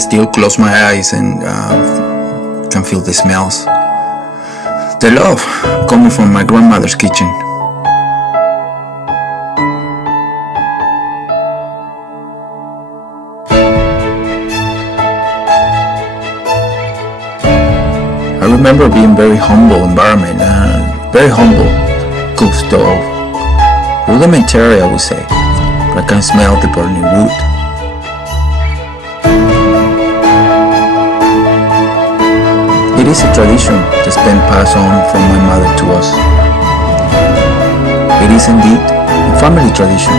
still close my eyes and can feel the smells. The love coming from my grandmother's kitchen. I remember being very humble environment, very humble cook stove, rudimentary I would say, but I can smell the burning wood. It is a tradition that's been passed on from my mother to us. It is indeed a family tradition.